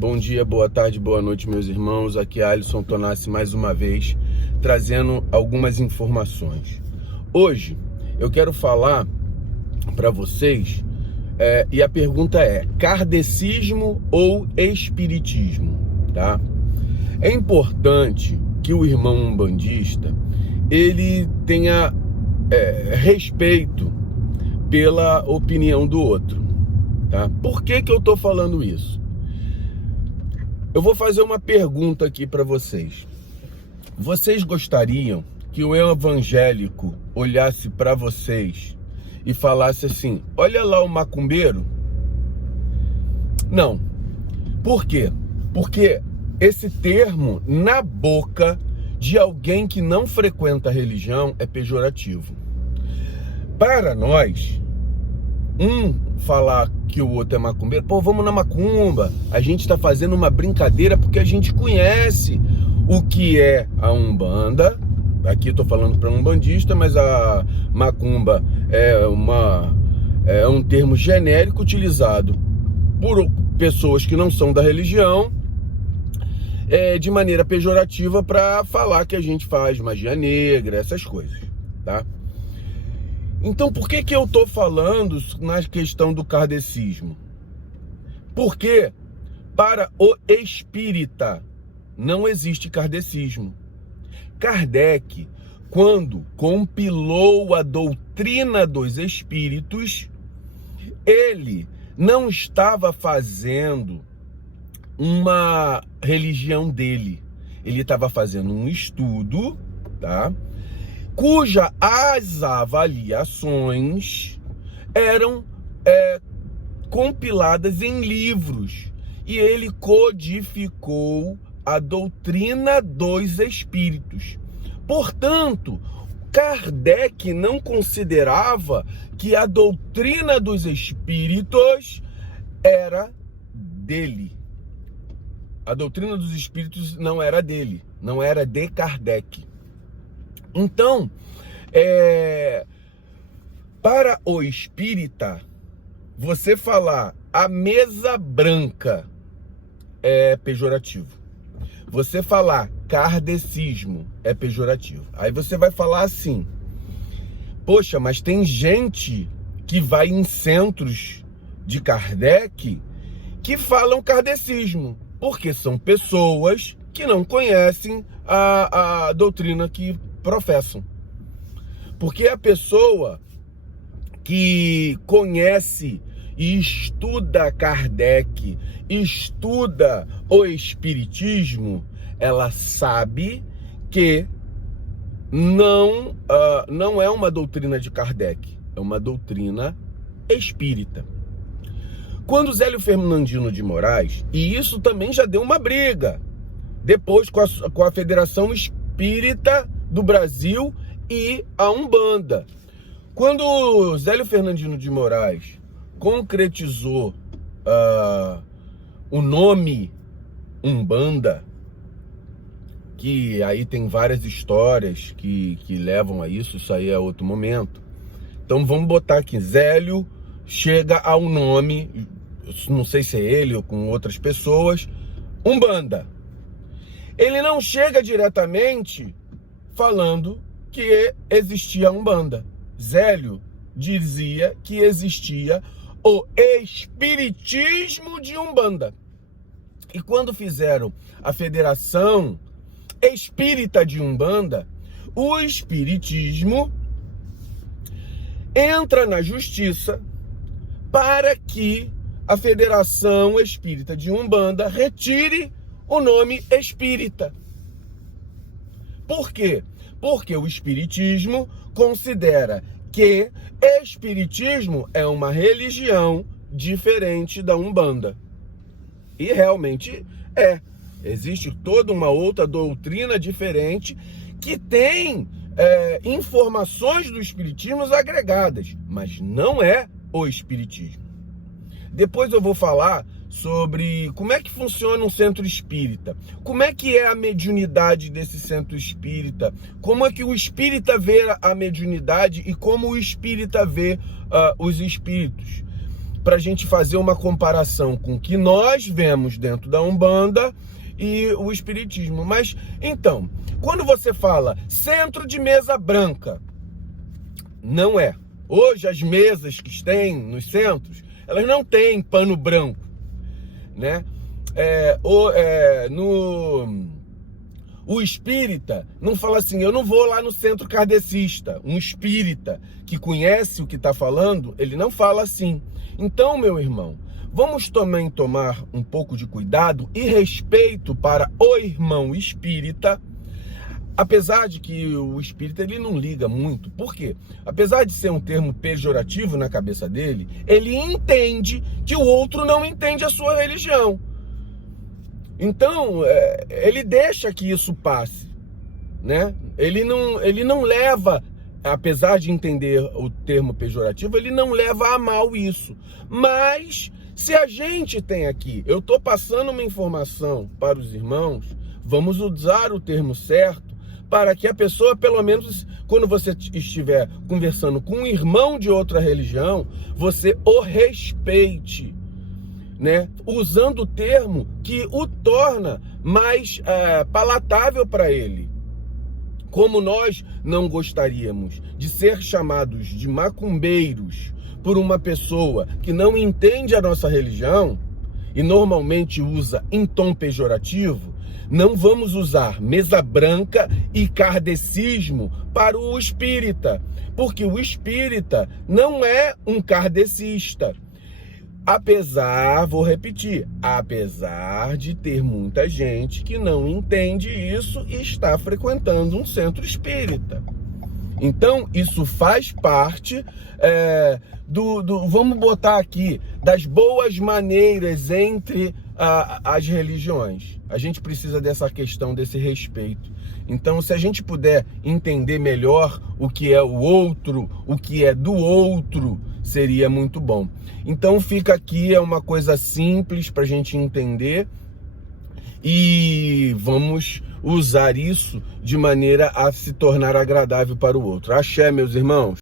Bom dia, boa tarde, boa noite, meus irmãos. Aqui é Alisson Tonassi mais uma vez, trazendo algumas informações. Hoje eu quero falar para vocês, e a pergunta é: kardecismo ou espiritismo? Tá? É importante que o irmão umbandista ele tenha respeito pela opinião do outro. Tá? Por que eu estou falando isso? Eu vou fazer uma pergunta aqui para vocês. Vocês gostariam que um evangélico olhasse para vocês e falasse assim: olha lá o macumbeiro? Não. Por quê? Porque esse termo, na boca de alguém que não frequenta a religião, é pejorativo. Para nós, falar que o outro é macumbeiro, pô, vamos na macumba, a gente está fazendo uma brincadeira porque a gente conhece o que é a Umbanda. Aqui eu tô falando para um umbandista, mas a macumba é um termo genérico utilizado por pessoas que não são da religião, de maneira pejorativa para falar que a gente faz magia negra, essas coisas, tá? Então, por que eu estou falando na questão do kardecismo? Porque para o espírita não existe kardecismo. Kardec, quando compilou a doutrina dos espíritos, ele não estava fazendo uma religião dele. Ele estava fazendo um estudo, tá? Cuja as avaliações eram compiladas em livros, e ele codificou a doutrina dos espíritos. Portanto, Kardec não considerava que a doutrina dos espíritos era dele. A doutrina dos espíritos não era dele, não era de Kardec. Então, para o espírita, você falar a mesa branca é pejorativo. Você falar kardecismo é pejorativo. Aí você vai falar assim: poxa, mas tem gente que vai em centros de Kardec que falam kardecismo, porque são pessoas que não conhecem a doutrina que professam. Porque a pessoa que conhece e estuda Kardec, estuda o espiritismo, ela sabe que não é uma doutrina de Kardec, é uma doutrina espírita. Quando Zélio Fernandino de Moraes, e isso também já deu uma briga, depois com a Federação Espírita do Brasil e a Umbanda. Quando Zélio Fernandino de Moraes concretizou o nome Umbanda, que aí tem várias histórias que levam a isso aí é outro momento. Então vamos botar aqui: Zélio chega ao nome, não sei se é ele ou com outras pessoas, Umbanda. Ele não chega diretamente falando que existia a Umbanda. Zélio dizia que existia o espiritismo de Umbanda. E quando fizeram a Federação Espírita de Umbanda, o espiritismo entra na justiça para que a Federação Espírita de Umbanda retire o nome espírita. Por quê? Porque o espiritismo considera que espiritismo é uma religião diferente da Umbanda. E realmente é. Existe toda uma outra doutrina diferente que tem informações do espiritismo agregadas, mas não é o espiritismo. Depois eu vou falar sobre como é que funciona um centro espírita, como é que é a mediunidade desse centro espírita, como é que o espírita vê a mediunidade e como o espírita vê os espíritos. para a gente fazer uma comparação com o que nós vemos dentro da Umbanda e o Espiritismo. Mas, então, quando você fala centro de mesa branca, não é. Hoje as mesas que tem nos centros, elas não têm pano branco, né? O espírita não fala assim, eu não vou lá no centro kardecista. Um espírita que conhece o que está falando, ele não fala assim. Então, meu irmão, vamos também tomar um pouco de cuidado e respeito para o irmão espírita, apesar de que o espírita ele não liga muito. Por quê? Apesar de ser um termo pejorativo na cabeça dele, ele entende que o outro não entende a sua religião. Então, ele deixa que isso passe, né? Ele não leva, apesar de entender o termo pejorativo, ele não leva a mal isso. Mas, se a gente tem aqui, eu estou passando uma informação para os irmãos, vamos usar o termo certo, para que a pessoa, pelo menos, quando você estiver conversando com um irmão de outra religião, você o respeite, né? Usando o termo que o torna mais palatável para ele. Como nós não gostaríamos de ser chamados de macumbeiros por uma pessoa que não entende a nossa religião e normalmente usa em tom pejorativo, não vamos usar mesa branca e kardecismo para o espírita, porque o espírita não é um kardecista. Apesar, vou repetir, apesar de ter muita gente que não entende isso e está frequentando um centro espírita. Então, isso faz parte vamos botar aqui, das boas maneiras entre as religiões. A gente precisa dessa questão, desse respeito. Então, se a gente puder entender melhor o que é o outro, o que é do outro, seria muito bom. Então, fica aqui, é uma coisa simples para a gente entender e vamos usar isso de maneira a se tornar agradável para o outro. Axé, meus irmãos.